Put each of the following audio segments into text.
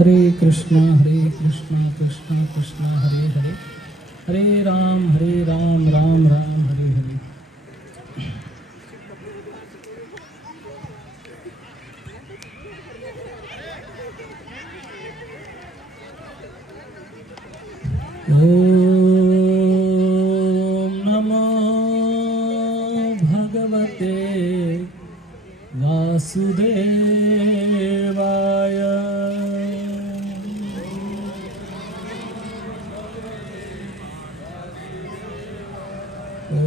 हरे कृष्णा कृष्णा कृष्णा हरे हरे, हरे राम राम राम हरे हरे। ओम नमो भगवते वासुदेवाय। ओम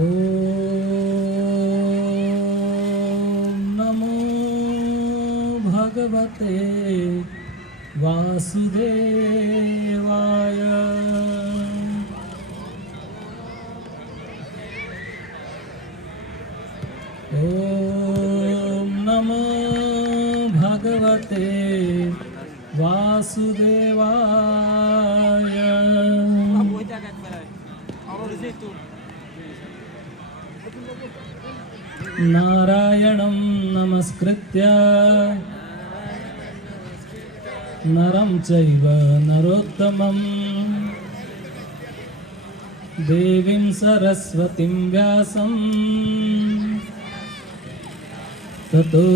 नमो भगवते वासुदेवाय। ओम नमो भगवते वासुदेवाय। नारायणं नमस्कृत्य नरं चैव नरोत्तमं देवीं सरस्वतीं व्यासं ततो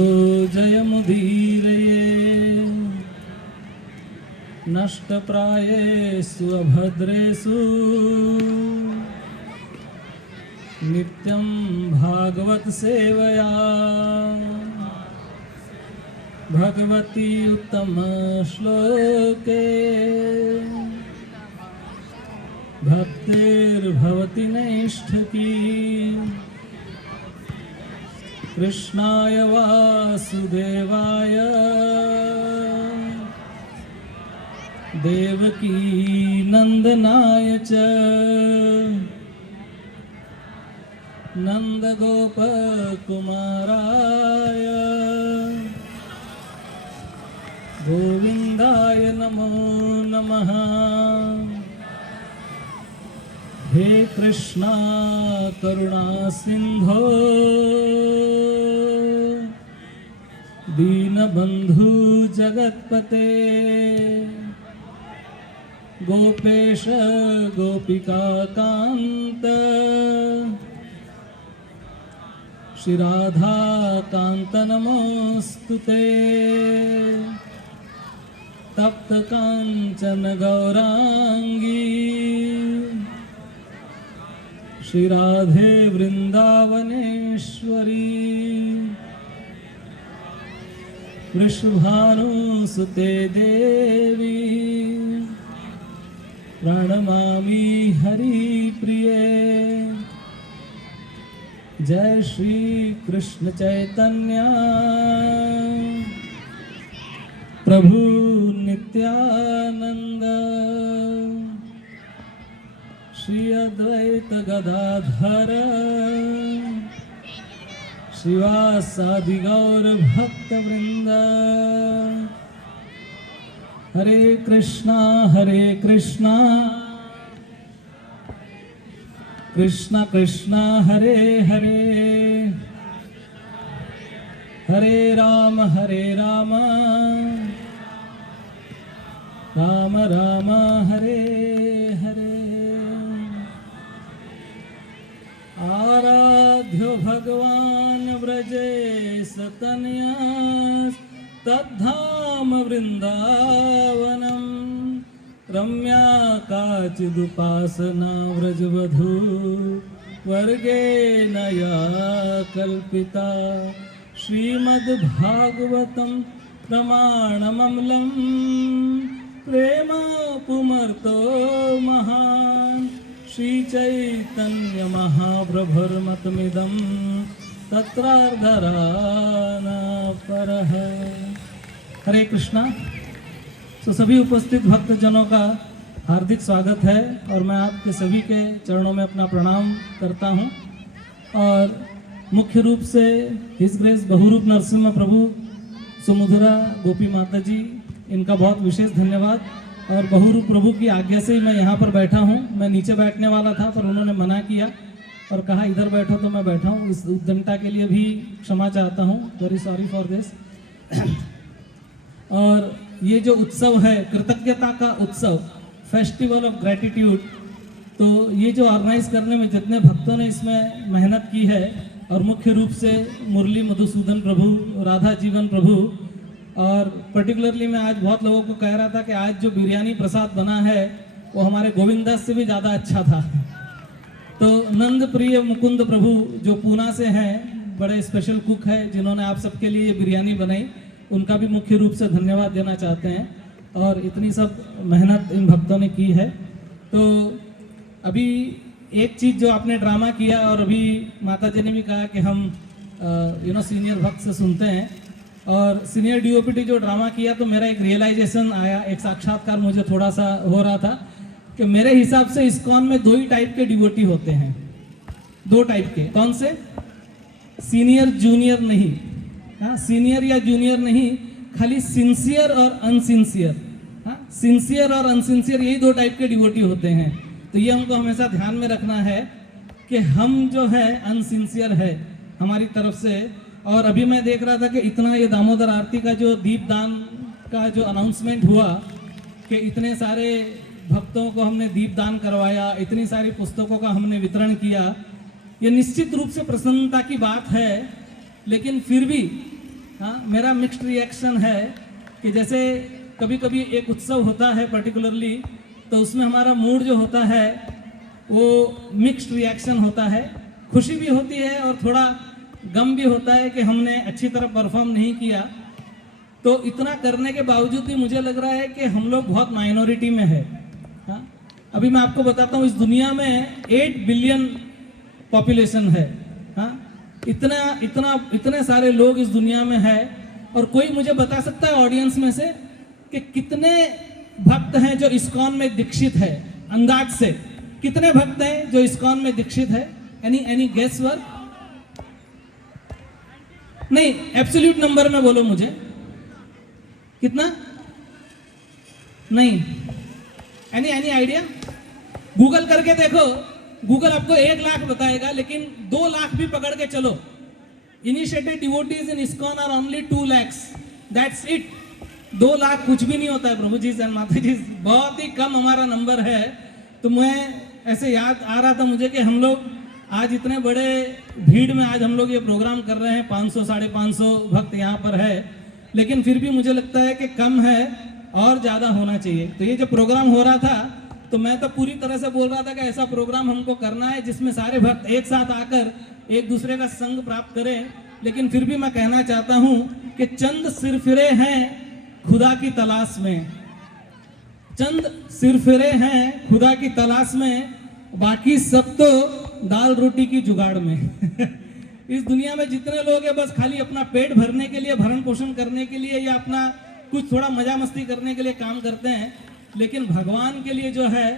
जयमुदीरये। नष्टप्रायेषु अभद्रेषु नित्यं भागवत सेवया भगवती उत्तम श्लोके भक्तिर्भवति नैष्ठकी। कृष्णाय वासुदेवाय देवकी नंदनाय च नंदगोपकुमाराय गोविंदाय नमो नमः। हे कृष्णा करुणा सिंधो दीनबंधु जगतपते गोपेश गोपिका कांत श्री राधा कांत नमोस्तुते। तप्त कांचन गौरांगी श्री राधे वृंदावनेश्वरी। वृषभानुसुते देवी प्रणमामि हरिप्रिये। जय श्री कृष्ण चैतन्य प्रभु नित्यानंद श्री अद्वैत गदाधर श्रीवासादि गौर भक्त वृंद। हरे कृष्णा कृष्णा कृष्णा हरे हरे, हरे राम राम राम हरे हरे। आराध्यो भगवान व्रजेश तनया तद्धाम वृंदावनम। रम्या काचिदुपासना व्रजवधू वर्गेण या कल्पिता। श्रीमद्भागवतं प्रमाणमम्लं प्रेमापुमर्तो महान्। श्रीचैतन्यमहाप्रभुर्मतमिदं तत्रार्धरानपरः। हरे कृष्णा। तो सभी उपस्थित भक्तजनों का हार्दिक स्वागत है और मैं आपके सभी के चरणों में अपना प्रणाम करता हूं। और मुख्य रूप से हिज ग्रेस बहुरूप नरसिम्हा प्रभु सुमधुरा गोपी माता जी, इनका बहुत विशेष धन्यवाद। और बहुरूप प्रभु की आज्ञा से ही मैं यहाँ पर बैठा हूँ। मैं नीचे बैठने वाला था पर उन्होंने मना किया और कहा इधर बैठो तो मैं बैठा हूँ। इस उद्दंडता के लिए भी क्षमा चाहता हूँ, वेरी सॉरी फॉर दिस। और ये जो उत्सव है कृतज्ञता का उत्सव, फेस्टिवल ऑफ ग्रेटिट्यूड, तो ये जो ऑर्गेनाइज करने में जितने भक्तों ने इसमें मेहनत की है, और मुख्य रूप से मुरली मधुसूदन प्रभु, राधा जीवन प्रभु, और पर्टिकुलरली मैं आज बहुत लोगों को कह रहा था कि आज जो बिरयानी प्रसाद बना है वो हमारे गोविंदास से भी ज़्यादा अच्छा था। तो नंद प्रिय मुकुंद प्रभु जो पूना से हैं, बड़े स्पेशल कुक है जिन्होंने आप सबके लिए बिरयानी बनाई, उनका भी मुख्य रूप से धन्यवाद देना चाहते हैं। और इतनी सब मेहनत इन भक्तों ने की है। तो अभी एक चीज़ जो आपने ड्रामा किया, और अभी माता जी ने भी कहा कि हम सीनियर भक्त से सुनते हैं, और सीनियर डीओपीटी जो ड्रामा किया, तो मेरा एक रियलाइजेशन आया, एक साक्षात्कार मुझे थोड़ा सा हो रहा था कि मेरे हिसाब से इस्कॉन में दो ही टाइप के डिवोटी होते हैं, दो टाइप के। कौन से? सीनियर जूनियर नहीं, हाँ, सीनियर या जूनियर नहीं, खाली सिंसियर और अनसिंसियर। हाँ, सिंसियर और अनसिंसियर, यही दो टाइप के डिवोटी होते हैं। तो ये हमको हमेशा ध्यान में रखना है कि हम जो है अनसिंसियर है हमारी तरफ से। और अभी मैं देख रहा था कि इतना ये दामोदर आरती का जो दीपदान का जो अनाउंसमेंट हुआ कि इतने सारे भक्तों को हमने दीपदान करवाया, इतनी सारी पुस्तकों का हमने वितरण किया, ये निश्चित रूप से प्रसन्नता की बात है। लेकिन फिर भी हाँ, मेरा मिक्स्ड रिएक्शन है कि जैसे कभी कभी एक उत्सव होता है पर्टिकुलरली, तो उसमें हमारा मूड जो होता है वो मिक्स्ड रिएक्शन होता है। खुशी भी होती है और थोड़ा गम भी होता है कि हमने अच्छी तरह परफॉर्म नहीं किया। तो इतना करने के बावजूद भी मुझे लग रहा है कि हम लोग बहुत माइनॉरिटी में है। हाँ, अभी मैं आपको बताता हूँ, इस दुनिया में 8 बिलियन पॉपुलेशन है। हाँ, इतने सारे लोग इस दुनिया में है, और कोई मुझे बता सकता है ऑडियंस में से कि कितने भक्त हैं जो इस्कॉन में दीक्षित है? अंदाज से कितने भक्त हैं जो इस्कॉन में दीक्षित है? Any guess work? नहीं, एब्सोल्यूट नंबर में बोलो मुझे, कितना? नहीं, एनी आइडिया? गूगल करके देखो, गूगल आपको 1 लाख बताएगा, लेकिन 2 लाख भी पकड़ के चलो। Initiated devotees in ISKCON are only 2 lakhs, that's it. 2 lakh कुछ भी नहीं होता है प्रभु जी एंड माता जी, बहुत ही कम हमारा नंबर है। तो मैं ऐसे याद आ रहा था मुझे कि हम लोग आज इतने बड़े भीड़ में आज हम लोग ये प्रोग्राम कर रहे हैं, 500 550 भक्त यहाँ पर है, लेकिन फिर भी मुझे लगता है कि कम है और ज़्यादा होना चाहिए। तो ये जो प्रोग्राम हो रहा था, तो मैं तो पूरी तरह से बोल रहा था कि ऐसा प्रोग्राम हमको करना है जिसमें सारे भक्त एक साथ आकर एक दूसरे का संग प्राप्त करें। लेकिन फिर भी मैं कहना चाहता हूँ कि चंद सिरफिरे हैं खुदा की तलाश में, चंद सिरफिरे हैं खुदा की तलाश में, बाकी सब तो दाल रोटी की जुगाड़ में। इस दुनिया में जितने लोग हैं बस खाली अपना पेट भरने के लिए, भरण पोषण करने के लिए, या अपना कुछ थोड़ा मजा मस्ती करने के लिए काम करते हैं, लेकिन भगवान के लिए जो है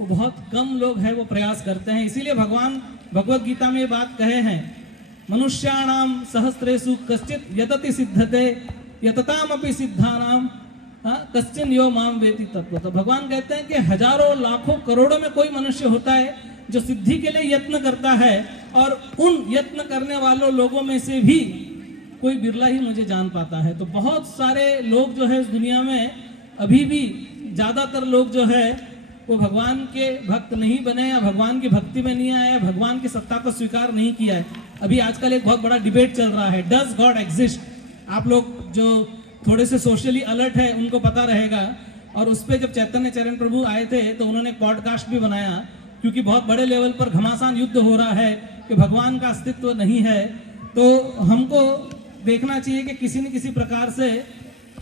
वो बहुत कम लोग हैं वो प्रयास करते हैं। इसीलिए भगवान भगवत गीता में ये बात कहे हैं, मनुष्याणाम सहस्रेषु कश्चित यतति सिद्धते यततामपि सिद्धानाम कश्चिन यो माम वेति तत्व। तो भगवान कहते हैं कि हजारों लाखों करोड़ों में कोई मनुष्य होता है जो सिद्धि के लिए यत्न करता है, और उन यत्न करने वालों लोगों में से भी कोई बिरला ही मुझे जान पाता है। तो बहुत सारे लोग जो है इस दुनिया में, अभी भी ज्यादातर लोग जो है वो भगवान के भक्त नहीं बने, या भगवान की भक्ति में नहीं आए, भगवान की सत्ता को स्वीकार नहीं किया है। अभी आजकल एक बहुत बड़ा डिबेट चल रहा है, डज गॉड एग्जिस्ट? आप लोग जो थोड़े से सोशली अलर्ट है उनको पता रहेगा। और उस पर जब चैतन्य चरण प्रभु आए थे तो उन्होंने पॉडकास्ट भी बनाया, क्योंकि बहुत बड़े लेवल पर घमासान युद्ध हो रहा है कि भगवान का अस्तित्व नहीं है। तो हमको देखना चाहिए कि किसी न किसी प्रकार से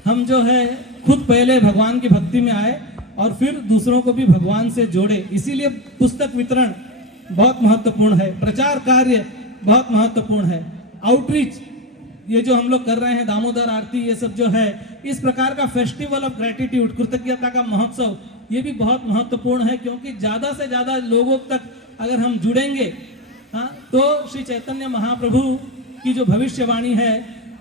हम जो है खुद पहले भगवान की भक्ति में आए और फिर दूसरों को भी भगवान से जोड़े। इसीलिए पुस्तक वितरण बहुत महत्वपूर्ण है, प्रचार कार्य बहुत महत्वपूर्ण है, आउटरीच ये जो हम लोग कर रहे हैं, दामोदर आरती, ये सब जो है, इस प्रकार का फेस्टिवल ऑफ ग्रेटिट्यूड, कृतज्ञता का महोत्सव, ये भी बहुत महत्वपूर्ण है। क्योंकि ज़्यादा से ज़्यादा लोगों तक अगर हम जुड़ेंगे, हाँ, तो श्री चैतन्य महाप्रभु की जो भविष्यवाणी है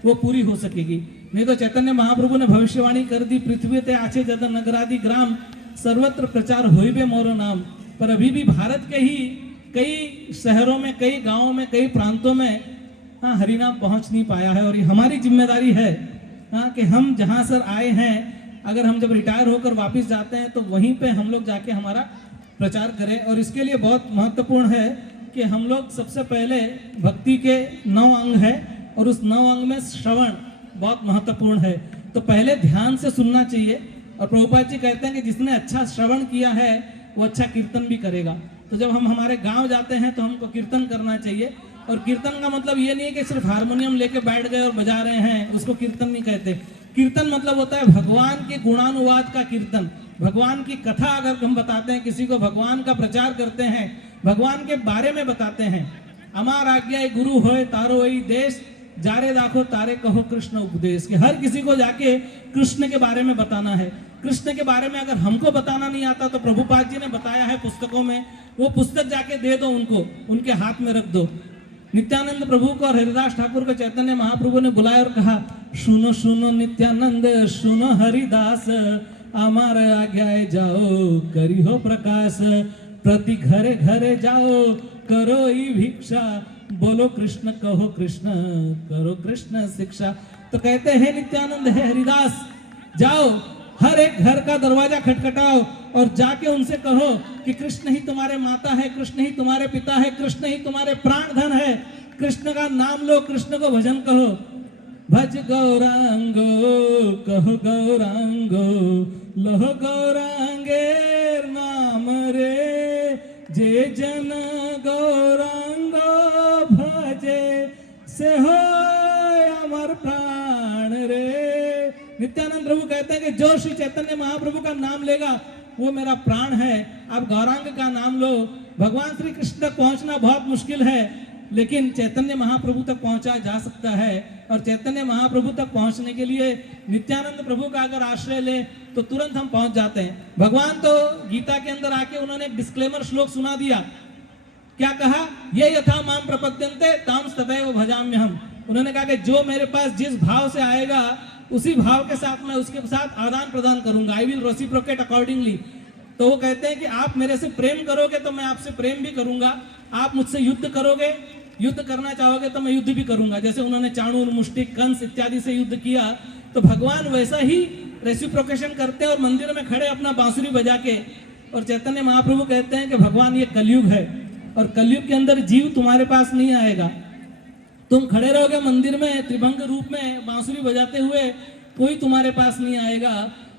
वो पूरी हो सकेगी। नहीं तो चैतन्य महाप्रभु ने भविष्यवाणी कर दी, पृथ्वी ते आचे जद नगरादि ग्राम सर्वत्र प्रचार होइबे मोरो नाम। पर अभी भी भारत के ही कई शहरों में, कई गांवों में, कई प्रांतों में हाँ हरिनाम पहुंच नहीं पाया है। और ये हमारी जिम्मेदारी है हाँ कि हम जहां से आए हैं अगर हम जब रिटायर होकर वापस जाते हैं तो वहीं पे हम लोग जाके हमारा प्रचार करें। और इसके लिए बहुत महत्वपूर्ण है कि हम लोग सबसे पहले भक्ति के 9 अंग है और उस 9 अंग में श्रवण बहुत महत्वपूर्ण है। तो पहले ध्यान से सुनना चाहिए और प्रभुपाद जी कहते हैं कि जिसने अच्छा श्रवण किया है वो अच्छा कीर्तन भी करेगा। तो जब हम हमारे गांव जाते हैं तो हमको कीर्तन करना चाहिए। और कीर्तन का मतलब ये नहीं है कि सिर्फ हारमोनियम लेके बैठ गए और बजा रहे हैं, उसको कीर्तन नहीं कहते। कीर्तन मतलब होता है भगवान के गुणानुवाद का कीर्तन। भगवान की कथा अगर हम बताते हैं, किसी को भगवान का प्रचार करते हैं, भगवान के बारे में बताते हैं, अमार आज्ञा गुरु होए तारो वही देश, जारे दाखो तारे कहो कृष्ण उपदेश, कि हर किसी को जाके कृष्ण के बारे में बताना है। कृष्ण के बारे में अगर हमको बताना नहीं आता तो प्रभुपाद जी ने बताया है पुस्तकों में, वो पुस्तक जाके दे दो उनको, उनके हाथ में रख दो। नित्यानंद प्रभु को और हरिदास ठाकुर को चैतन्य महाप्रभु ने बुलाया और कहा, सुनो सुनो नित्यानंद, सुनो हरिदास, अमार आज्ञाए जाओ करी हो प्रकाश, प्रति घरे घरे जाओ करो ई भिक्षा, बोलो कृष्ण कहो कृष्ण करो कृष्ण शिक्षा। तो कहते हैं नित्यानंद है हरिदास, जाओ हर एक घर का दरवाजा खटखटाओ और जाके उनसे कहो कि कृष्ण ही तुम्हारे माता है, कृष्ण ही तुम्हारे पिता है, कृष्ण ही तुम्हारे प्राण धन है, कृष्ण का नाम लो, कृष्ण को भजन कहो। भज गौरांगो कहो गौरांगो, लहो गौरांगेर नाम रे, जे जन गौरांगो भजे से हो अमर प्राण रे। नित्यानंद प्रभु कहते हैं कि जो श्री चैतन्य महाप्रभु का नाम लेगा वो मेरा प्राण है। आप गौरांग का नाम लो। भगवान श्री कृष्ण तक पहुंचना बहुत मुश्किल है, लेकिन चैतन्य महाप्रभु तक पहुंचा जा सकता है। और चैतन्य महाप्रभु तक पहुंचने के लिए नित्यानंद प्रभु का अगर आश्रय ले तो तुरंत हम पहुंच जाते हैं। भगवान तो गीता के अंदर आके उन्होंने डिस्क्लेमर श्लोक सुना दिया। क्या कहा? ये यथा माम प्रपद्यन्ते ताम तदैव भजाम्यहम्। उन्होंने कहा कि जो मेरे पास जिस भाव से आएगा उसी भाव के साथ मैं उसके साथ आदान प्रदान करूंगा। I will reciprocate accordingly. तो वो कहते हैं कि आप मेरे से प्रेम करोगे तो मैं आपसे प्रेम भी करूंगा, आप मुझसे युद्ध करोगे, युद्ध करना चाहोगे तो मैं युद्ध भी करूंगा। जैसे उन्होंने चाणूर, मुष्टिक, कंस इत्यादि से युद्ध किया, तो भगवान वैसा ही रेसिप्रोकेशन करते हैं और मंदिर में खड़े अपना बांसुरी बजा के। और चैतन्य महाप्रभु कहते हैं कि भगवान ये कलयुग है और कलयुग के अंदर जीव तुम्हारे पास नहीं आएगा। तुम खड़े रहोगे मंदिर में त्रिभंग रूप में बांसुरी बजाते हुए, कोई तुम्हारे पास नहीं आएगा।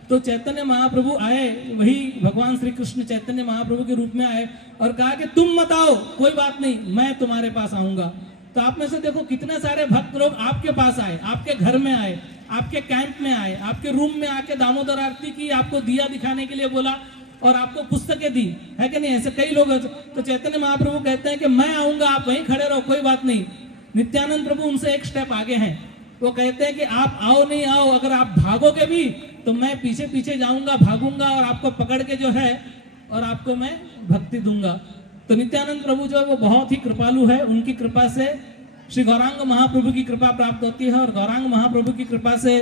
तो चैतन्य महाप्रभु आए, वही भगवान श्री कृष्ण चैतन्य महाप्रभु के रूप में आए और कहा कि तुम मत आओ, कोई बात नहीं, मैं तुम्हारे पास आऊंगा। तो आप में से देखो कितने सारे भक्त लोग आपके पास आए, आपके घर में आए, आपके कैंप में आए, आपके रूम में आके दामोदर आरती की, आपको दिया दिखाने के लिए बोला और आपको पुस्तकें दी, है कि नहीं? ऐसे कई लोग। तो चैतन्य महाप्रभु कहते हैं कि मैं आऊंगा, आप वहीं खड़े रहो, कोई बात नहीं। नित्यानंद प्रभु उनसे एक स्टेप आगे हैं। वो कहते हैं कि आप आओ नहीं आओ, अगर आप भागोगे भी तो मैं पीछे पीछे जाऊंगा, भागूंगा और आपको पकड़ के जो है और आपको मैं भक्ति दूंगा। तो नित्यानंद प्रभु जो है वो बहुत ही कृपालु है। उनकी कृपा से श्री गौरांग महाप्रभु की कृपा प्राप्त होती है और गौरांग महाप्रभु की कृपा से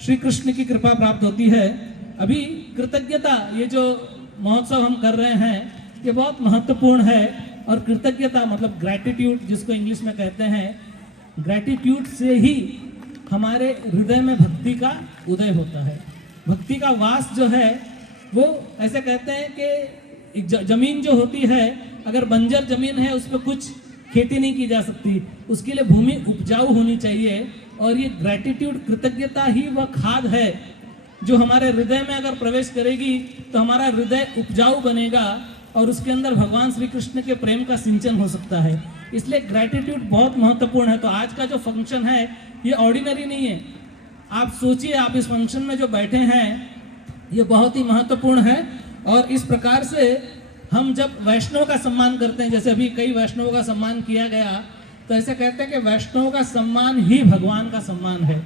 श्री कृष्ण की कृपा प्राप्त होती है। अभी कृतज्ञता, ये जो महोत्सव हम कर रहे हैं ये बहुत महत्वपूर्ण है। और कृतज्ञता मतलब ग्रैटिट्यूड, जिसको इंग्लिश में कहते हैं, ग्रैटिट्यूड से ही हमारे हृदय में भक्ति का उदय होता है। भक्ति का वास जो है वो, ऐसे कहते हैं कि जमीन जो होती है, अगर बंजर जमीन है उस पर कुछ खेती नहीं की जा सकती, उसके लिए भूमि उपजाऊ होनी चाहिए। और ये ग्रैटिट्यूड, कृतज्ञता ही वह खाद है जो हमारे हृदय में अगर प्रवेश करेगी तो हमारा हृदय उपजाऊ बनेगा और उसके अंदर भगवान श्री कृष्ण के प्रेम का सिंचन हो सकता है। इसलिए ग्रैटिट्यूड बहुत महत्वपूर्ण है। तो आज का जो फंक्शन है ये ऑर्डिनरी नहीं है। आप सोचिए, आप इस फंक्शन में जो बैठे हैं ये बहुत ही महत्वपूर्ण है। और इस प्रकार से हम जब वैष्णव का सम्मान करते हैं, जैसे अभी कई वैष्णवों का सम्मान किया गया, तो ऐसे कहते हैं कि वैष्णव का सम्मान ही भगवान का सम्मान है।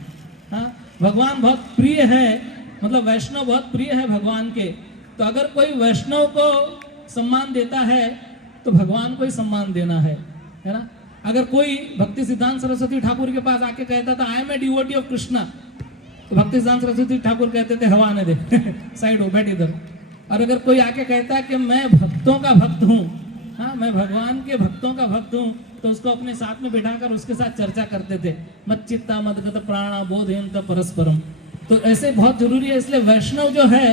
हाँ, भगवान बहुत प्रिय है, मतलब वैष्णव बहुत प्रिय है भगवान के। तो अगर कोई वैष्णव को सम्मान देता है तो भगवान को ही सम्मान देना है ना? अगर कोई भक्ति सिद्धांत सरस्वती ठाकुर के पास आके कहता था I am a devotee of Krishna, तो भक्ति सिद्धांत सरस्वती ठाकुर कहते थे हवा आने दे साइड हो, बैठ इधर। और अगर कोई आके कहता है कि मैं भक्तों का भक्त हूँ, हाँ मैं भगवान के भक्तों का भक्त हूँ, तो उसको अपने साथ में बिठाकर उसके साथ चर्चा करते थे। मच्चित्ता मदगत प्राणा बोधयन्त परस्परम। तो ऐसे बहुत जरूरी है। इसलिए वैष्णव जो है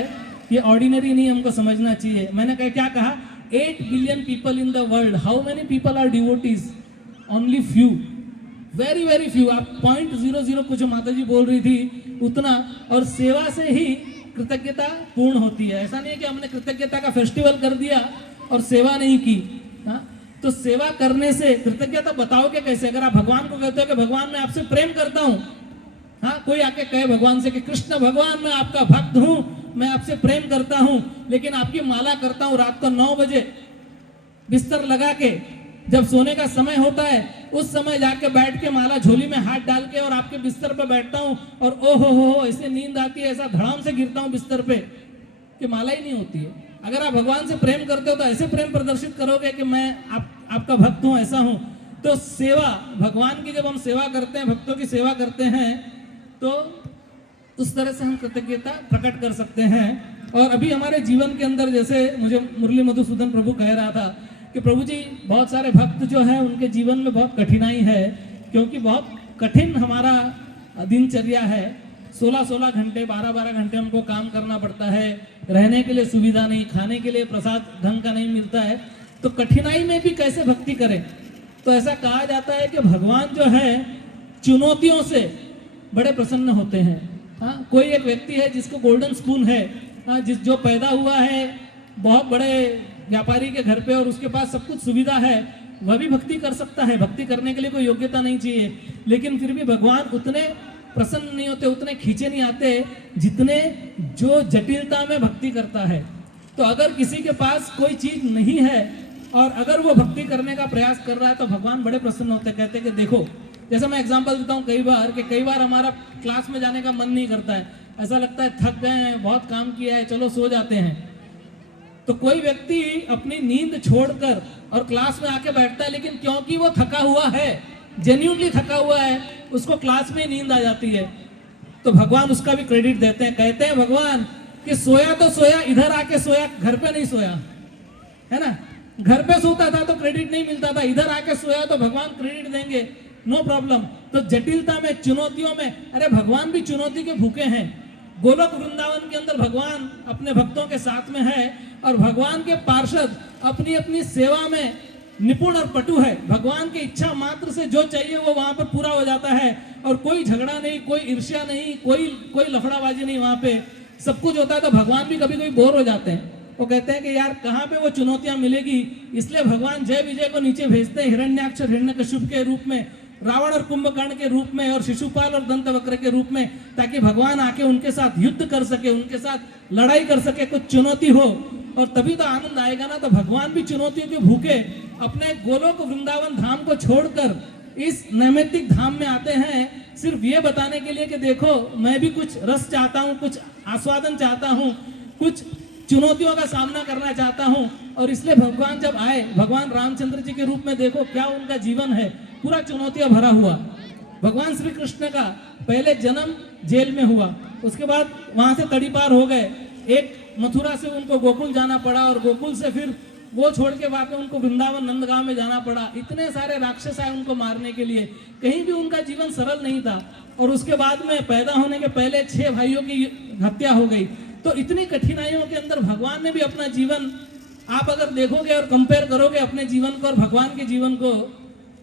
ये ऑर्डिनरी नहीं, हमको समझना चाहिए। मैंने क्या कहा, 8 billion people in the world, how many people are devotees? Only few, very very few. आप 0.00 कुछ माता जी बोल रही थी उतना। और सेवा से ही कृतज्ञता पूर्ण होती है। ऐसा नहीं है कि हमने कृतज्ञता का फेस्टिवल कर दिया और सेवा नहीं की। हाँ, तो सेवा करने से कृतज्ञता बताओगे कैसे? अगर आप भगवान को कहते हो कि भगवान मैं आपसे प्रेम करता हूँ, हाँ, कोई आके कहे भगवान से कि कृष्ण भगवान मैं आपका भक्त हूं, मैं आपसे प्रेम करता हूं, लेकिन आपकी माला करता हूं रात को 9 बजे बिस्तर लगा के, जब सोने का समय होता है उस समय जाके बैठ के माला झोली में हाथ डाल के और आपके बिस्तर पे बैठता हूं और ओ हो ऐसे नींद आती है, ऐसा धड़ाम से गिरता हूं बिस्तर पे कि माला ही नहीं होती है। अगर आप भगवान से प्रेम करते हो तो ऐसे प्रेम प्रदर्शित करोगे कि मैं आपका भक्त हूं, ऐसा हूं। तो सेवा, भगवान की जब हम सेवा करते हैं, भक्तों की सेवा करते हैं, तो उस तरह से हम कृतज्ञता प्रकट कर सकते हैं। और अभी हमारे जीवन के अंदर, जैसे मुझे मुरली मधुसूदन प्रभु कह रहा था कि प्रभु जी बहुत सारे भक्त जो है उनके जीवन में बहुत कठिनाई है, क्योंकि बहुत कठिन हमारा दिनचर्या है। 16-16 घंटे 12-12 घंटे हमको काम करना पड़ता है, रहने के लिए सुविधा नहीं, खाने के लिए प्रसाद ढंग का नहीं मिलता है। तो कठिनाई में भी कैसे भक्ति करें? तो ऐसा कहा जाता है कि भगवान जो है चुनौतियों से बड़े प्रसन्न होते हैं। हाँ, कोई एक व्यक्ति है जिसको गोल्डन स्पून है, हाँ, जो पैदा हुआ है बहुत बड़े व्यापारी के घर पे और उसके पास सब कुछ सुविधा है, वह भी भक्ति कर सकता है। भक्ति करने के लिए कोई योग्यता नहीं चाहिए, लेकिन फिर भी भगवान उतने प्रसन्न नहीं होते, उतने खींचे नहीं आते जितने जो जटिलता में भक्ति करता है। तो अगर किसी के पास कोई चीज नहीं है और अगर वो भक्ति करने का प्रयास कर रहा है तो भगवान बड़े प्रसन्न होते हैं। कहते हैं कि देखो, जैसे मैं एग्जांपल देता हूँ कई बार हमारा क्लास में जाने का मन नहीं करता है, ऐसा लगता है थक गए हैं, बहुत काम किया है, चलो सो जाते हैं। तो कोई व्यक्ति अपनी नींद छोड़कर और क्लास में आके बैठता है, लेकिन क्योंकि वो थका हुआ है, जेन्युइनली थका हुआ है, उसको क्लास में नींद आ जाती है, तो भगवान उसका भी क्रेडिट देते हैं। कहते हैं भगवान कि सोया तो सोया, इधर आके सोया, घर पे नहीं सोया, है ना। घर पे सोता था तो क्रेडिट नहीं मिलता था, इधर आके सोया तो भगवान क्रेडिट देंगे, नो प्रॉब्लम। तो जटिलता में, चुनौतियों में, अरे भगवान भी चुनौती के भूखे हैं। गोलोक वृंदावन के अंदर भगवान अपने भक्तों के साथ में है और भगवान के पार्षद अपनी अपनी सेवा में निपुण और पटु है। भगवान की इच्छा मात्र से जो चाहिए वो वहां पर पूरा हो जाता है और कोई झगड़ा नहीं, कोई ईर्ष्या नहीं, कोई लफड़ाबाजी नहीं, वहां पे सब कुछ होता है। तो भगवान भी कभी कभी बोर हो जाते हैं, वो कहते हैं कि यार कहाँ पे वो चुनौतियां मिलेगी, इसलिए भगवान जय विजय को नीचे भेजते हैं हिरण्याक्ष हिरण्यकश्यप के रूप में, रावण और कुंभकर्ण के रूप में और शिशुपाल और दंतवक्र के रूप में, ताकि भगवान आके उनके साथ युद्ध कर सके, उनके साथ लड़ाई कर सके, कुछ चुनौती हो और तभी तो आनंद आएगा ना। तो भगवान भी चुनौतियों के भूखे अपने गोलोक वृंदावन धाम को छोड़कर इस नैमित्तिक धाम में आते हैं, सिर्फ ये बताने के लिए कि देखो मैं भी कुछ रस चाहता हूँ, कुछ आस्वादन चाहता हूँ, कुछ चुनौतियों का सामना करना चाहता हूँ। और इसलिए भगवान जब आए, भगवान रामचंद्र जी के रूप में, देखो क्या उनका जीवन है, पूरा चुनौतियां भरा हुआ। भगवान श्री कृष्ण का पहले जन्म जेल में हुआ, उसके बाद वहां से तड़ी पार हो गए, एक मथुरा से उनको गोकुल जाना पड़ा और गोकुल से फिर वो छोड़ के वापस उनको वृंदावन नंदगांव में जाना पड़ा। इतने सारे राक्षस आए उनको मारने के लिए, कहीं भी उनका जीवन सरल नहीं था। और उसके बाद में पैदा होने के पहले 6 भाइयों की हत्या हो गई। तो इतनी कठिनाइयों के अंदर भगवान ने भी अपना जीवन, आप अगर देखोगे और कंपेयर करोगे अपने जीवन को और भगवान के जीवन को,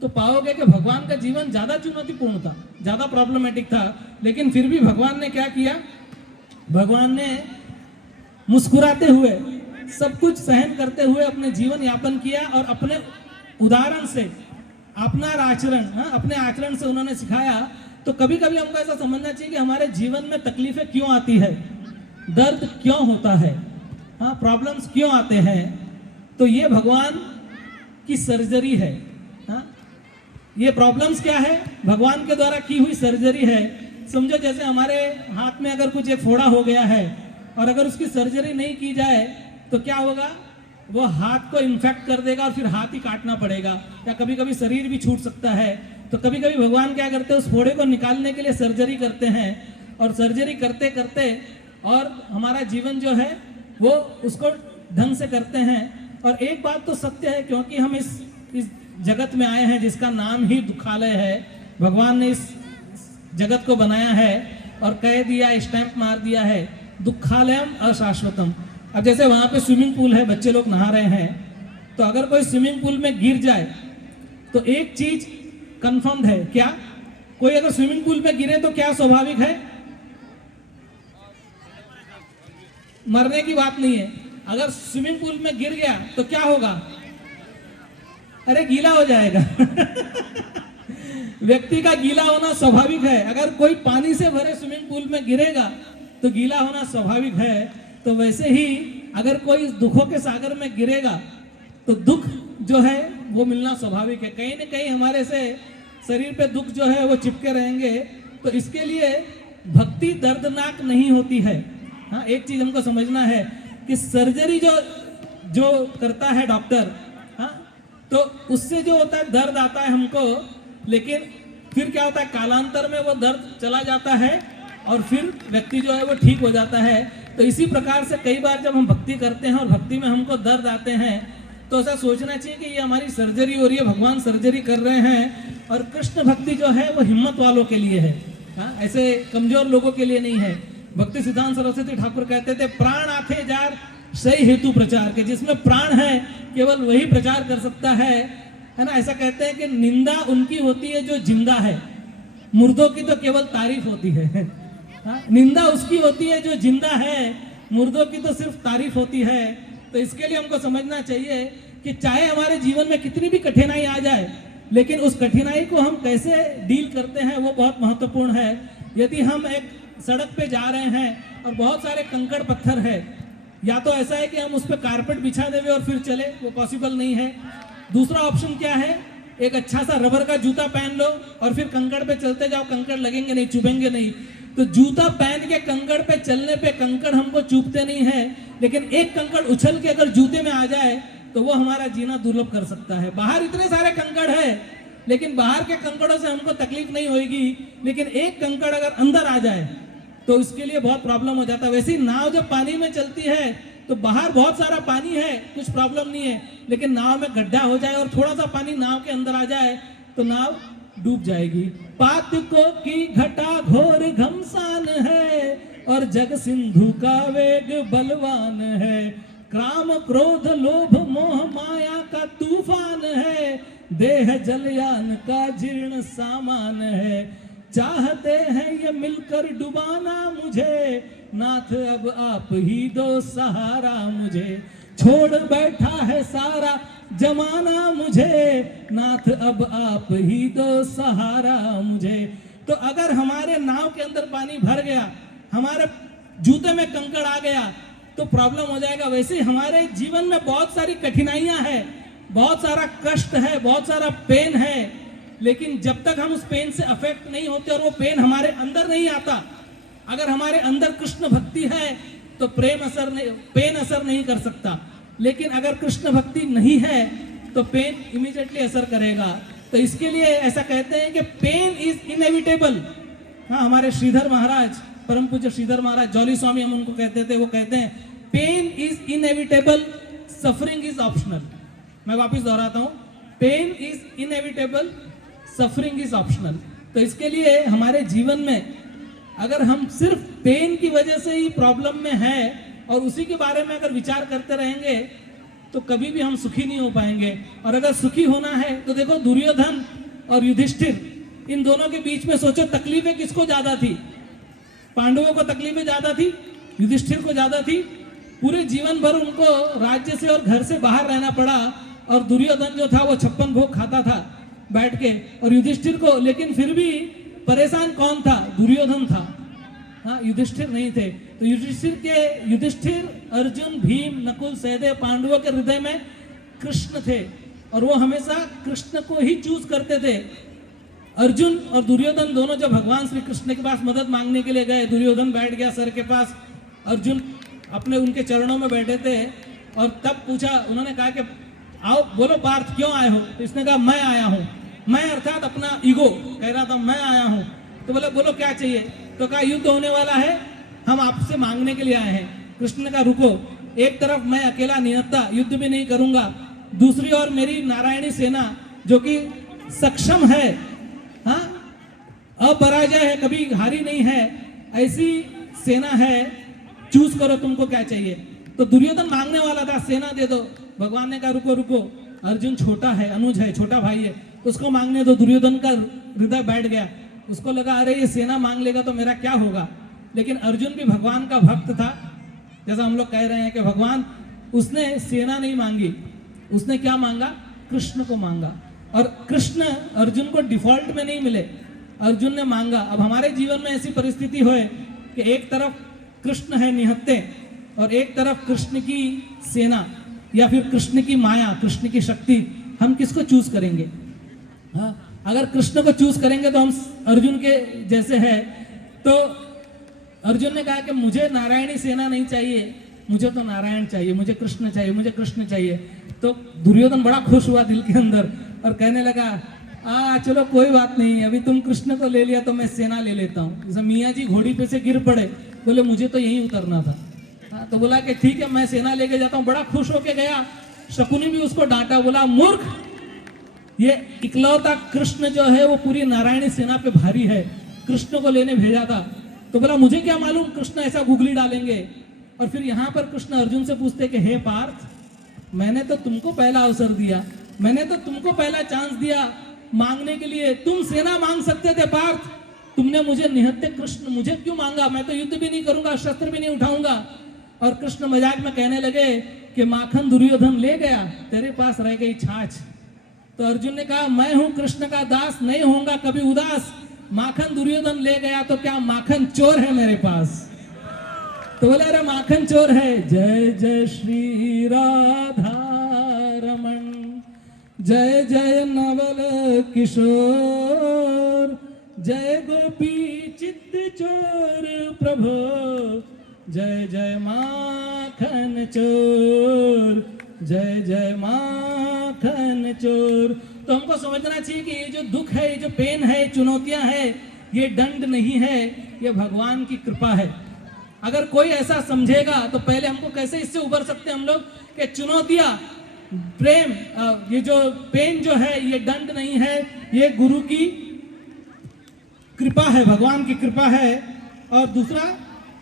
तो पाओगे कि भगवान का जीवन ज्यादा चुनौतीपूर्ण था, ज्यादा प्रॉब्लमेटिक था। लेकिन फिर भी भगवान ने क्या किया, भगवान ने मुस्कुराते हुए, सब कुछ सहन करते हुए अपने जीवन यापन किया और अपने उदाहरण से, अपना आचरण, अपने आचरण से उन्होंने सिखाया। तो कभी कभी हमको ऐसा समझना चाहिए कि हमारे जीवन में तकलीफें क्यों आती है, दर्द क्यों होता है, हाँ, प्रॉब्लम्स क्यों आते हैं। तो ये भगवान की सर्जरी है। हाँ, ये प्रॉब्लम्स क्या है, भगवान के द्वारा की हुई सर्जरी है। समझो जैसे हमारे हाथ में अगर कुछ एक फोड़ा हो गया है और अगर उसकी सर्जरी नहीं की जाए तो क्या होगा, वो हाथ को इन्फेक्ट कर देगा और फिर हाथ ही काटना पड़ेगा, या कभी कभी शरीर भी छूट सकता है। तो कभी कभी भगवान क्या करते हैं, उस फोड़े को निकालने के लिए सर्जरी करते हैं और सर्जरी करते करते और हमारा जीवन जो है वो उसको ढंग से करते हैं। और एक बात तो सत्य है, क्योंकि हम इस जगत में आए हैं जिसका नाम ही दुखालय है, भगवान ने इस जगत को बनाया है और कह दिया, स्टैंप मार दिया है, दुखालयम अशाश्वतम। अब जैसे वहां पे स्विमिंग पूल है, बच्चे लोग नहा रहे हैं, तो अगर कोई स्विमिंग पूल में गिर जाए तो एक चीज कंफर्म है, क्या? कोई अगर स्विमिंग पूल में गिरे तो क्या स्वाभाविक है? मरने की बात नहीं है। अगर स्विमिंग पूल में गिर गया तो क्या होगा? अरे गीला हो जाएगा। व्यक्ति का गीला होना स्वाभाविक है। अगर कोई पानी से भरे स्विमिंग पूल में गिरेगा तो गीला होना स्वाभाविक है। तो वैसे ही अगर कोई दुखों के सागर में गिरेगा तो दुख जो है वो मिलना स्वाभाविक है। कहीं ना कहीं हमारे से शरीर पे दुख जो है वो चिपके रहेंगे। तो इसके लिए भक्ति दर्दनाक नहीं होती है। हाँ, एक चीज हमको समझना है कि सर्जरी जो करता है डॉक्टर, हाँ, तो उससे जो होता है दर्द आता है हमको, लेकिन फिर क्या होता है, कालांतर में वो दर्द चला जाता है और फिर व्यक्ति जो है वो ठीक हो जाता है। तो इसी प्रकार से कई बार जब हम भक्ति करते हैं और भक्ति में हमको दर्द आते हैं तो ऐसा सोचना चाहिए कि ये हमारी सर्जरी हो रही है, भगवान सर्जरी कर रहे हैं। और कृष्ण भक्ति जो है वो हिम्मत वालों के लिए है, हाँ, ऐसे कमजोर लोगों के लिए नहीं है। भक्ति सिद्धांत सरस्वती ठाकुर कहते थे, प्राण आथे जार सही हेतु प्रचार के। जिसमें प्राण है केवल वही प्रचार कर सकता है ना। ऐसा कहते हैं कि निंदा उनकी होती है जो जिंदा है, मुर्दों की तो केवल तारीफ होती है। हाँ, निंदा उसकी होती है जो जिंदा है, मुर्दों की तो सिर्फ तारीफ होती है। तो इसके लिए हमको समझना चाहिए कि चाहे हमारे जीवन में कितनी भी कठिनाई आ जाए, लेकिन उस कठिनाई को हम कैसे डील करते हैं वो बहुत महत्वपूर्ण है। यदि हम एक सड़क पे जा रहे हैं और बहुत सारे कंकड़ पत्थर है, या तो ऐसा है कि हम उस पर कारपेट बिछा देवे और फिर चले, वो पॉसिबल नहीं है। दूसरा ऑप्शन क्या है, एक अच्छा सा रबर का जूता पहन लो और फिर कंकड़ पे चलते जाओ, कंकड़ लगेंगे नहीं, चुभेंगे नहीं। तो जूता पहन के कंकड़ पे चलने पे कंकड़ हमको चुभते नहीं है, लेकिन एक कंकड़ उछल के अगर जूते में आ जाए तो वो हमारा जीना दुर्लभ कर सकता है। बाहर इतने सारे कंकड़ है, लेकिन बाहर के कंकड़ों से हमको तकलीफ नहीं होगी, लेकिन एक कंकड़ अगर अंदर आ जाए तो इसके लिए बहुत प्रॉब्लम हो जाता है। वैसे ही नाव जब पानी में चलती है तो बाहर बहुत सारा पानी है, कुछ प्रॉब्लम नहीं है, लेकिन नाव में गड्ढा हो जाए और थोड़ा सा पानी नाव के अंदर आ जाए तो नाव डूब जाएगी। पात को की घटा घोर घमसान है और जग सिंधु का वेग बलवान है। काम क्रोध लोभ मोह माया का तूफान है, देह जलयान का जीर्ण सामान है। चाहते हैं ये मिलकर डुबाना मुझे, नाथ अब आप ही दो सहारा मुझे। छोड़ बैठा है सारा जमाना मुझे, नाथ अब आप ही दो सहारा मुझे। तो अगर हमारे नाव के अंदर पानी भर गया, हमारे जूते में कंकड़ आ गया तो प्रॉब्लम हो जाएगा। वैसे ही हमारे जीवन में बहुत सारी कठिनाइयां हैं, बहुत सारा कष्ट है, बहुत सारा पेन है, लेकिन जब तक हम उस पेन से अफेक्ट नहीं होते और वो पेन हमारे अंदर नहीं आता, अगर हमारे अंदर कृष्ण भक्ति है तो पेन असर नहीं कर सकता। लेकिन अगर कृष्ण भक्ति नहीं है तो पेन इमीडिएटली असर करेगा। तो इसके लिए ऐसा कहते हैं कि पेन इज इनएविटेबल। हाँ, हमारे श्रीधर महाराज, परम पूज्य श्रीधर महाराज जौली स्वामी हम उनको कहते थे, वो कहते हैं pain is inevitable, suffering is optional. मैं वापस दोहराता हूं, pain is inevitable, suffering is optional. तो इसके लिए हमारे जीवन में अगर हम सिर्फ पेन की वजह से ही प्रॉब्लम में है और उसी के बारे में अगर विचार करते रहेंगे तो कभी भी हम सुखी नहीं हो पाएंगे। और अगर सुखी होना है तो देखो, दुर्योधन और युधिष्ठिर, इन दोनों के बीच में सोचो तकलीफें किसको ज्यादा थी? पांडवों को तकलीफें ज्यादा थी, युधिष्ठिर को ज्यादा थी। पूरे जीवन भर उनको राज्य से और घर से बाहर रहना पड़ा, और दुर्योधन जो था वो 56 भोग खाता था बैठ के, और युधिष्ठिर को, लेकिन फिर भी परेशान कौन था? दुर्योधन था, हाँ, युधिष्ठिर नहीं थे। तो युधिष्ठिर, अर्जुन, भीम, नकुल, सहदेव, पांडवों के हृदय में कृष्ण थे और वो हमेशा कृष्ण को ही चूज करते थे। अर्जुन और दुर्योधन दोनों जब भगवान श्री कृष्ण के पास मदद मांगने के लिए गए, दुर्योधन बैठ गया सर के पास, अर्जुन अपने उनके चरणों में बैठे थे, और तब पूछा, उन्होंने कहा कि आओ बोलो पार्थ क्यों आए हो? तो इसने कहा मैं आया हूँ। मैं अर्थात अपना ईगो कह रहा था, मैं आया हूँ। तो बोले बोलो क्या चाहिए? तो कहा युद्ध होने वाला है, हम आपसे मांगने के लिए आए हैं। कृष्ण ने कहा रुको, एक तरफ मैं अकेला निहत्ता युद्ध भी नहीं करूंगा, दूसरी ओर मेरी नारायणी सेना जो कि सक्षम है, हाँ, अपराजय है, कभी हारी नहीं है, ऐसी सेना है, चूज करो तुमको क्या चाहिए। तो दुर्योधन मांगने वाला था सेना दे दो, भगवान ने कहा रुको रुको, अर्जुन छोटा है, अनुज है, छोटा भाई है, उसको मांगने दो। दुर्योधन का हृदय बैठ गया, उसको लगा अरे ये सेना मांग लेगा तो मेरा क्या होगा। लेकिन अर्जुन भी भगवान का भक्त था, जैसा हम लोग कह रहे हैं कि भगवान, उसने सेना नहीं मांगी, उसने क्या मांगा, कृष्ण को मांगा। और कृष्ण अर्जुन को डिफॉल्ट में नहीं मिले, अर्जुन ने मांगा। अब हमारे जीवन में ऐसी परिस्थिति हो कि एक तरफ कृष्ण है निहत्ते और एक तरफ कृष्ण की सेना या फिर कृष्ण की माया, कृष्ण की शक्ति, हम किसको चूज करेंगे? हाँ, अगर कृष्ण को चूज करेंगे तो हम अर्जुन के जैसे है। तो अर्जुन ने कहा कि मुझे नारायणी सेना नहीं चाहिए, मुझे तो नारायण चाहिए, मुझे कृष्ण चाहिए, मुझे कृष्ण चाहिए। तो दुर्योधन बड़ा खुश हुआ दिल के अंदर और कहने लगा चलो कोई बात नहीं, अभी तुम कृष्ण को ले लिया तो मैं सेना ले लेता हूँ। जैसे मियाँ जी घोड़ी पे से गिर पड़े, बोले मुझे तो यहीं उतरना था। तो बोला कि ठीक है मैं सेना लेके जाता हूँ। बड़ा खुश होके गया। शकुनी भी उसको डांटा, बोला मूर्ख, ये इकलौता कृष्ण जो है वो पूरी नारायणी सेना पे भारी है, कृष्ण को लेने भेजा था। तो बोला मुझे क्या मालूम कृष्ण ऐसा गुगली डालेंगे। और फिर यहाँ पर कृष्ण अर्जुन से पूछते कि हे पार्थ, मैंने तो तुमको पहला अवसर दिया, मैंने तो तुमको पहला चांस दिया मांगने के लिए, तुम सेना मांग सकते थे पार्थ, तुमने मुझे निहत्ते कृष्ण मुझे क्यों मांगा? मैं तो युद्ध भी नहीं करूंगा, शस्त्र भी नहीं उठाऊंगा। और कृष्ण मजाक में कहने लगे कि माखन दुर्योधन ले गया, तेरे पास रह गई छाछ। तो अर्जुन ने कहा मैं हूं कृष्ण का दास, नहीं होऊंगा कभी उदास, माखन दुर्योधन ले गया तो क्या माखन चोर है मेरे पास? तो बोले अरे माखन चोर है। जय जय श्री राधा रमन, जय जय नवल किशोर, जय गोपी चित्त चोर प्रभु, जय जय माखन चोर, जय जय माखन चोर। तो हमको समझना चाहिए कि ये जो दुख है, ये जो पेन है, चुनौतियां है, ये दंड नहीं है, ये भगवान की कृपा है। अगर कोई ऐसा समझेगा तो पहले हमको कैसे इससे उबर सकते हैं हम लोग कि चुनौतियां, प्रेम, ये जो पेन जो है ये दंड नहीं है, ये गुरु की कृपा है, भगवान की कृपा है। और दूसरा,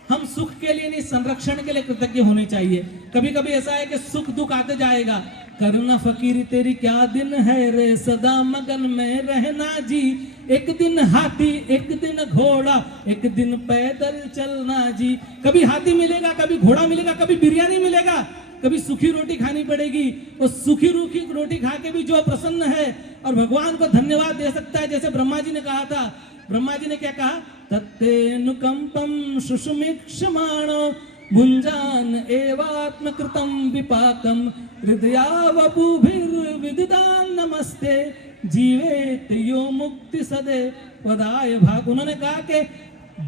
हम सुख के लिए नहीं संरक्षण के लिए कृतज्ञ होने चाहिए। कभी कभी ऐसा है कि सुख दुख आते जाएगा, करुणा फकीरी तेरी क्या दिन है रे, सदा मगन में रहना जी, एक दिन हाथी एक दिन घोड़ा, एक दिन पैदल चलना जी। कभी हाथी मिलेगा, कभी घोड़ा मिलेगा, कभी बिरयानी मिलेगा, कभी सूखी रोटी खानी पड़ेगी। और सूखी रूखी रोटी खा के भी जो प्रसन्न है और भगवान को धन्यवाद दे सकता है, जैसे ब्रह्मा जी ने कहा था, ब्रह्मा जी ने क्या कहा, तत्तेनुकंपम शुशुमिक्षमाणो भुंजान एवात्म कृतम विपाकम, हृदयावपुभिर्विदिदान नमस्ते, जीवेत यो मुक्ति सदे पदाय भाग। उन्होंने कहा कि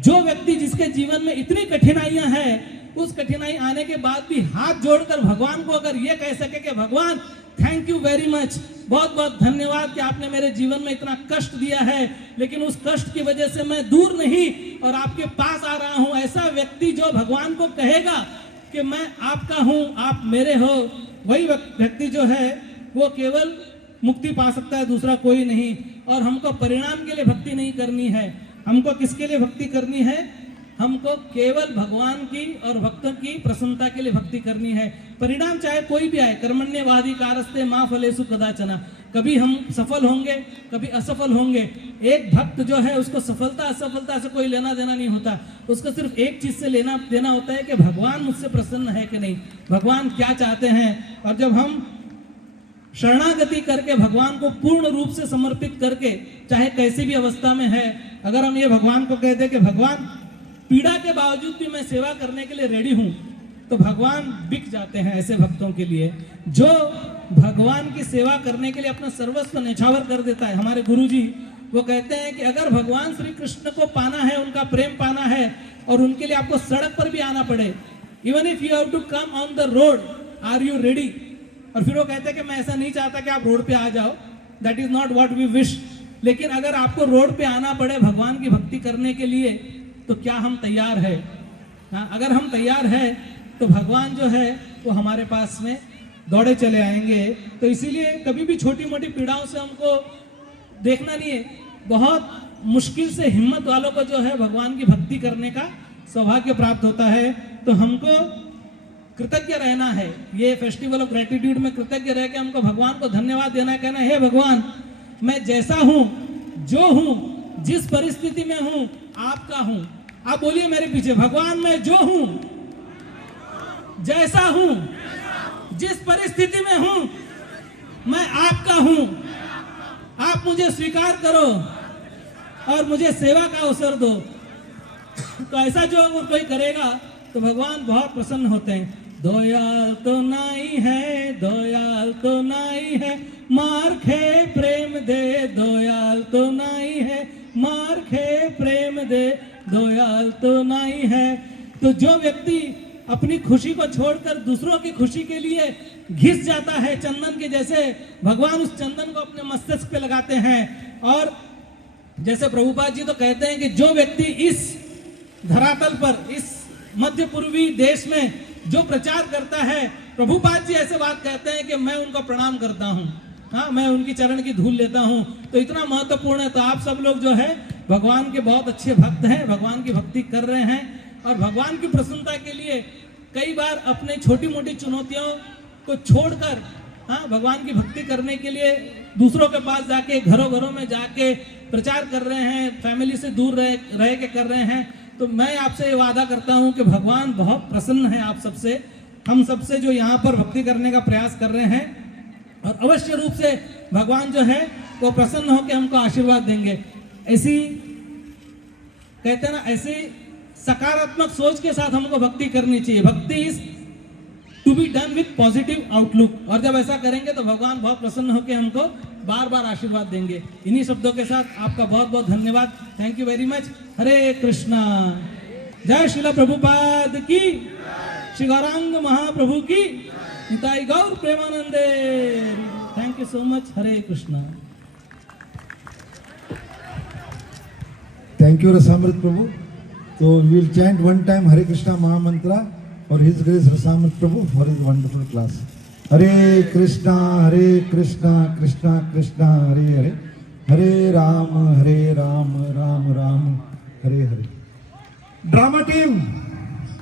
जो व्यक्ति जिसके जीवन में इतनी कठिनाइयां हैं, उस कठिनाई आने के बाद भी हाथ जोड़कर भगवान को अगर ये कह सके कि भगवान थैंक यू वेरी मच, बहुत बहुत धन्यवाद कि आपने मेरे जीवन में इतना कष्ट दिया है, लेकिन उस कष्ट की वजह से मैं दूर नहीं और आपके पास आ रहा हूं, ऐसा व्यक्ति जो भगवान को कहेगा कि मैं आपका हूं, आप मेरे हो, वही व्यक्ति जो है वो केवल मुक्ति पा सकता है, दूसरा कोई नहीं। और हमको परिणाम के लिए भक्ति नहीं करनी है, हमको किसके लिए भक्ति करनी है? हमको केवल भगवान की और भक्तों की प्रसन्नता के लिए भक्ति करनी है। परिणाम चाहे कोई भी आए, कर्मण्यवादी कारस्ते मां फलेषु कदाचन, कभी हम सफल होंगे, कभी असफल होंगे। एक भक्त जो है उसको सफलता असफलता से कोई लेना देना नहीं होता, उसको सिर्फ एक चीज से लेना देना होता है कि भगवान मुझसे प्रसन्न है कि नहीं, भगवान क्या चाहते हैं। और जब हम शरणागति करके भगवान को पूर्ण रूप से समर्पित करके, चाहे कैसी भी अवस्था में है, अगर हम ये भगवान को कहते कि भगवान पीड़ा के बावजूद भी मैं सेवा करने के लिए रेडी हूं, तो भगवान बिक जाते हैं ऐसे भक्तों के लिए जो भगवान की सेवा करने के लिए अपना सर्वस्व न्यौछावर कर देता है। हमारे गुरुजी वो कहते हैं कि अगर भगवान श्री कृष्ण को पाना है, उनका प्रेम पाना है, और उनके लिए आपको सड़क पर भी आना पड़े, even if you have to come on the road, are you ready? और फिर वो कहते हैं कि मैं ऐसा नहीं चाहता कि आप रोड पे आ जाओ, that is not what we wish, लेकिन अगर आपको रोड पे आना पड़े भगवान की भक्ति करने के लिए, तो क्या हम तैयार है? हाँ, अगर हम तैयार है तो भगवान जो है वो हमारे पास में दौड़े चले आएंगे। तो इसीलिए कभी भी छोटी मोटी पीड़ाओं से हमको देखना नहीं है, बहुत मुश्किल से हिम्मत वालों को जो है भगवान की भक्ति करने का सौभाग्य प्राप्त होता है। तो हमको कृतज्ञ रहना है, ये फेस्टिवल ऑफ ग्रेटिट्यूड में कृतज्ञ रह के हमको भगवान को धन्यवाद देना है, कहना हे भगवान मैं जैसा हूं, जो हूं, जिस परिस्थिति में हूं, आपका हूं। आप बोलिए मेरे पीछे, भगवान मैं जो हूं, जैसा हूं, जिस परिस्थिति में हूं, मैं आपका हूं। आप मुझे स्वीकार करो और मुझे सेवा का अवसर दो। तो ऐसा जो अगर कोई करेगा तो भगवान बहुत प्रसन्न होते हैं। दयाल तो नाई है, दयाल तो नाई है, मार खे प्रेम दे, दयाल तो नाई है, मार खे प्रेम दे, दयाल तो नाई है। तो जो व्यक्ति अपनी खुशी को छोड़कर दूसरों की खुशी के लिए घिस जाता है चंदन के जैसे, भगवान उस चंदन को अपने मस्तिष्क पे लगाते हैं। और जैसे प्रभुपाद जी तो कहते हैं कि जो व्यक्ति इस धरातल पर, इस मध्य पूर्वी देश में जो प्रचार करता है, प्रभुपाद जी ऐसे बात कहते हैं कि मैं उनको प्रणाम करता हूँ, हाँ मैं उनकी चरण की धूल लेता हूँ। तो इतना महत्वपूर्ण है। तो आप सब लोग जो है भगवान के बहुत अच्छे भक्त हैं, भगवान की भक्ति कर रहे हैं और भगवान की प्रसन्नता के लिए कई बार अपने छोटी मोटी चुनौतियों को छोड़कर, हाँ भगवान की भक्ति करने के लिए दूसरों के पास जाके, घरों घरों में जाके प्रचार कर रहे हैं, फैमिली से दूर रह के कर रहे हैं। तो मैं आपसे ये वादा करता हूं कि भगवान बहुत प्रसन्न है आप सबसे, हम सबसे जो यहाँ पर भक्ति करने का प्रयास कर रहे हैं। और अवश्य रूप से भगवान जो है वो प्रसन्न होकर हमको आशीर्वाद देंगे। ऐसी कहते हैं ना, ऐसी सकारात्मक सोच के साथ हमको भक्ति करनी चाहिए। Bhakti is to be done with positive outlook. और जब ऐसा करेंगे तो भगवान बहुत प्रसन्न होकर हमको बार बार आशीर्वाद देंगे। इन्हीं शब्दों के साथ आपका बहुत बहुत धन्यवाद। Thank you very much. Hare Krishna. जय श्रीला प्रभुपाद की, श्री गौरांग महाप्रभु की, निताई गौर प्रेमानंदे। Thank you so much. Hare Krishna. Thank you Rasamrita Prabhu. तो we will chant one time Hare Krishna mahamantra और his grace Rasamrita Prabhu for his wonderful class. Hare Krishna Krishna Krishna Hare Hare, Hare Rama Rama Rama Hare Hare. Drama team